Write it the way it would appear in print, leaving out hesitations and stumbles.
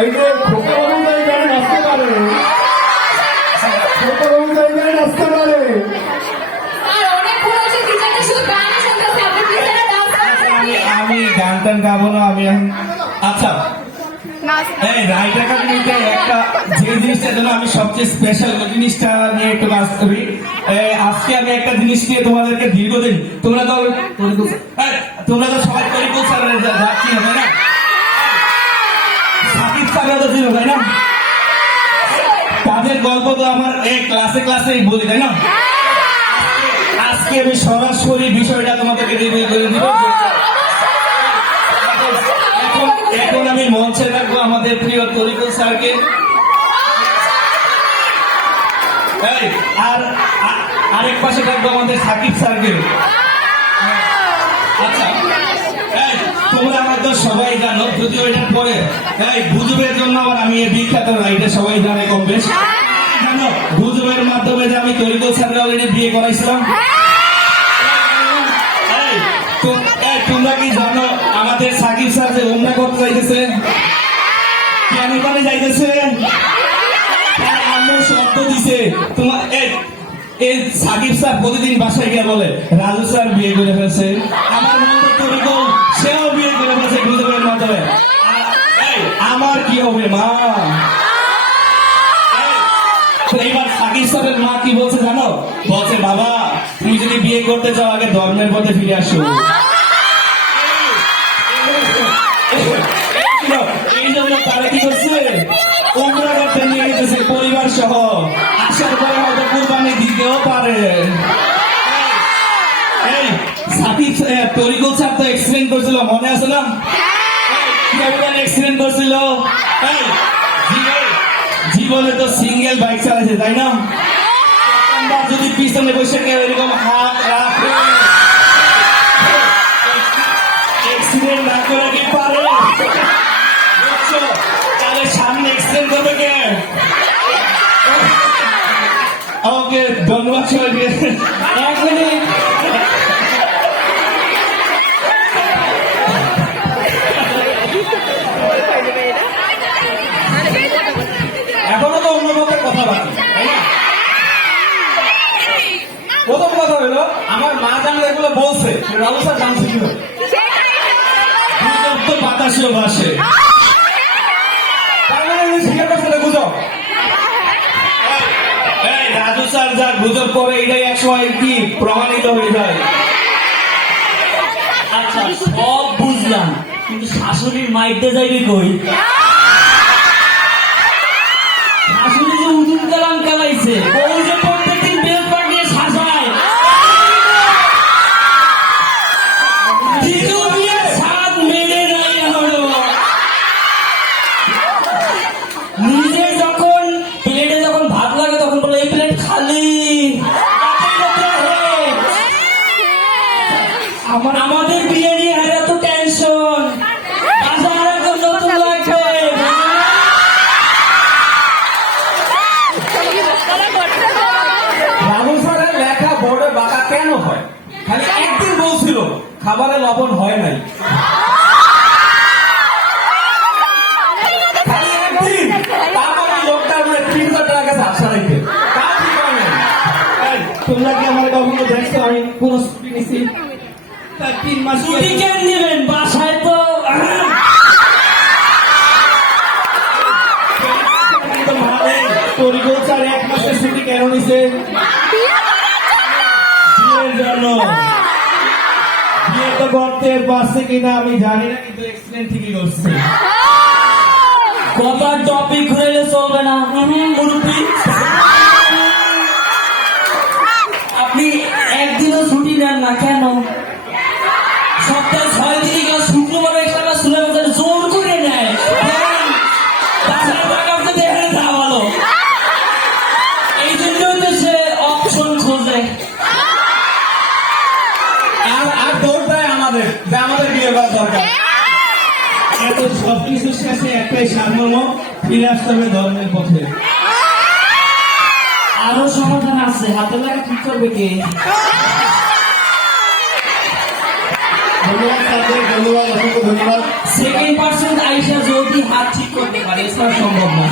এই যে খোকা অনুযায়ী গানে নাচতে পারে, খোকা অনুযায়ী গানে নাচতে পারে। আমি গান টান গাবো না, আমি আচ্ছা এই রাইট একাডেমিতে একটা যে জিনিসটার জন্য আমি সবচেয়ে স্পেশাল জিনিসটা নিয়ে একটু কাজ করি। আজকে আমি একটা জিনিস নিয়ে তোমাদেরকে দীর্ঘদিন তোমরা তো সবাই তরিকুল স্যারের যাচ্ছি না, তাই না? সাকিব স্যাররা তো ছিল, তাই না? তাদের গল্প তো আমার এই ক্লাসেই বলি, তাই না? আজকে আমি সরাসরি বিষয়টা তোমাদেরকে রিভিল করে দিব। এখন আমি মঞ্চে রাখবো আমাদের প্রিয় তরিকুল স্যারকে, আর আরেক পাশে রাখবো আমাদের সাকিব স্যারকে। আচ্ছা তোমরা আমাদের সবাই জানো, যদিও এটা পরে গুজবের জন্য আবার আমি বিখ্যাত না, এটা সবাই জানে কম বেশ। জানো গুজবের মাধ্যমে যে আমি তরিকুল স্যারকে অলরেডি বিয়ে করাইছিলাম। তোমরা কি জানো আমাদের সাকিব স্যার যে ওমরা করতে যাইতেছে, কেন করে যাইতেছে? আমার শব্দ দিছে তোমার এই সাকিব স্যার প্রতিদিন বাসায় গিয়ে বলে রাজু স্যার বিয়ে করে ফেলছে, আমার মতো তরিকুল সেও বিয়ে করে ফেলছে গুজবের মাধ্যমে। আমার কি হবে মা? এইবার সাকিব স্যারের মা কি বলছে জানো? বলছে বাবা তুমি যদি বিয়ে করতে চাও আগে ধর্মের পথে ফিরে আসো। এই জন্য তারা কি করছে, উমরা করতে নিয়ে গেছে পরিবার সহ। আসার পরে হয়তো কুরবানি দিতেও পারে। সাকিব তরিকুল স্যার তো এক্সিডেন্ট করছিল, মনে আছে না? এক্সিডেন্ট করছিল, জীবনে তো সিঙ্গেল বাইক চালাইছে, তাই না? যদি পিছনে বসে কেউ এরকম হাত রাখে এক্সিডেন্ট না করে কি পারে? তাহলে সামনে এক্সিডেন্ট করবে কে? ওকে ধন্যবাদ সবাইকে। এক মিনিট, এখনো তো অন্য মতের কথা বাকি, তাই না? প্রথম কথা হলো আমার মা জানলে এগুলো বলছে, রাজু স্যার জানছে কি তো বাতাসেও ভাসে, তার মানে স্বীকার করছে গুজব। রাজু স্যার যা গুজব করে এটাই একসময় কি প্রমাণিত হয়ে যায়। আচ্ছা সব বুঝলাম, কিন্তু শাশুড়ির মাইকটা যাইবি কই? শাশুড়ি যে উজুন কালাম কালাইছে, ওই যে প্রত্যেকদিন বেল পাঠিয়ে সাজায়, দ্বিতীয় বিয়ের স্বাদ মেনে নাই এখনো। নিজে যখন প্লেটে যখন ভাত লাগে তখন বলে এই প্লেট খালি। আমাদের বিয়ে নিয়ে এত টেনশন, নতুন লাগবে। রাজু স্যারের লেখা বোর্ডে বাঁকা কেন হয়? খালি একদিন বলছিল খাবারে লবণ হয় নাই, খালি একদিন। তারপরে লোকটা 3,000 টাকা কাছে আশা রাখবে, তার ঠিক হয় নাই। তোমরা কি আমার কখনো দেখছো আমি কোন ছুটি নিছি? 3 মাস ছুটি কেন নেবেন? বাসায় তো তরিকুল স্যার 1 মাসের ছুটি কেন নিছে? বিয়ের জন্য। বিয়ে তো করতে পারছে কিনা আমি জানি না, কিন্তু এক্সিডেন্ট ঠিকই করছে। কথার টপিক ঘুরাইলে চলবে না মুরব্বী। আপনি একদিনও ছুটি নেন না কেন? সপ্তাহে 6 দিনই কেউ শুক্রবার একটা শুনে জোর করে নেয়। ভালো এই জন্যই তো সে অপশন খোঁজে। আর দৌড়টাই আমাদের যে আমাদের বিয়ে করা দরকার। এত সবকিছুর শেষে একটাই সারমর্ম, ফিরে আসতে হবে ধর্মের পথে। আরো সমাধান আছে, হাতে লাগে ঠিক করবে কে? ধন্যবাদ স্যারদের, ধন্যবাদ, অসংখ্য ধন্যবাদ। সেকেন্ড পার্সন আইসা যদি হাত ঠিক করতে পারে এছাড়া সম্ভব না।